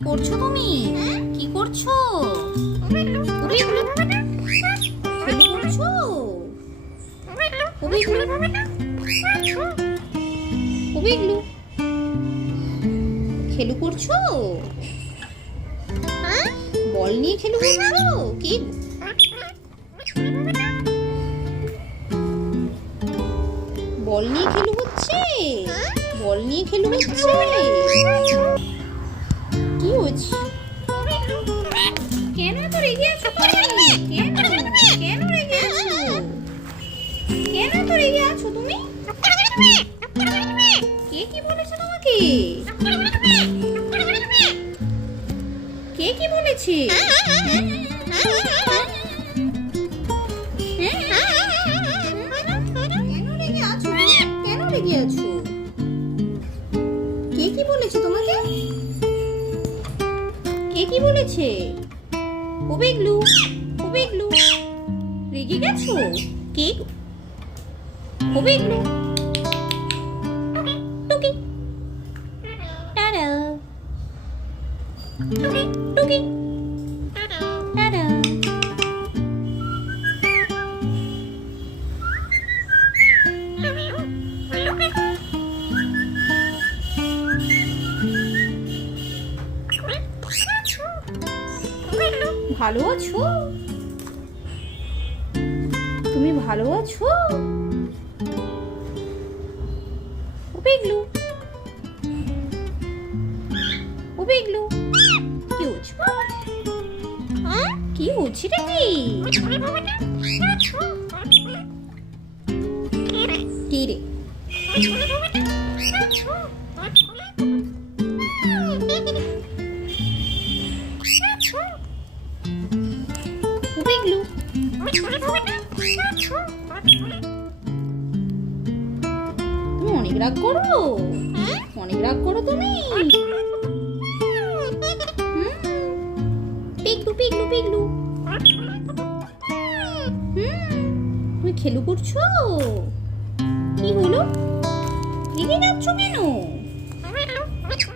করছো তুমি? কি করছো? খেলু করছো? খেলু করছো? বল নিয়ে খেলু করছো? কি বল নিয়ে খেলু হচ্ছে? বল নিয়ে খেলু হচ্ছে? কি হচ্ছে? কেন এত রেগে আছো তুমি? কেন কেন রেগে আছো? কেন এত রেগে আছো তুমি? কে কি বলেছে তোমাকে? কে কি বলেছে? কেন রেগে আছো তুমি? কেন রেগে আছো? কে কি বলেছে তোমাকে? কে কি বলেছে? ওবেগলু ওবেগলু রেগে গেছো? কে? ওবেগলু টুকি টাটা টুকি টাটা। ভালো আছো? তুমি ভালো আছো? ওবেগলু ওবেগলু কি হচ্ছে? কি হচ্ছে রে? কি রে? ওবেগলু তুমি অনেক রাগ করো? অনেক রাগ করো তুমি? পিগলু পিগলু পিগলু তুমি খেলু করছো? কি হলো? রেগে যাচ্ছ কেন?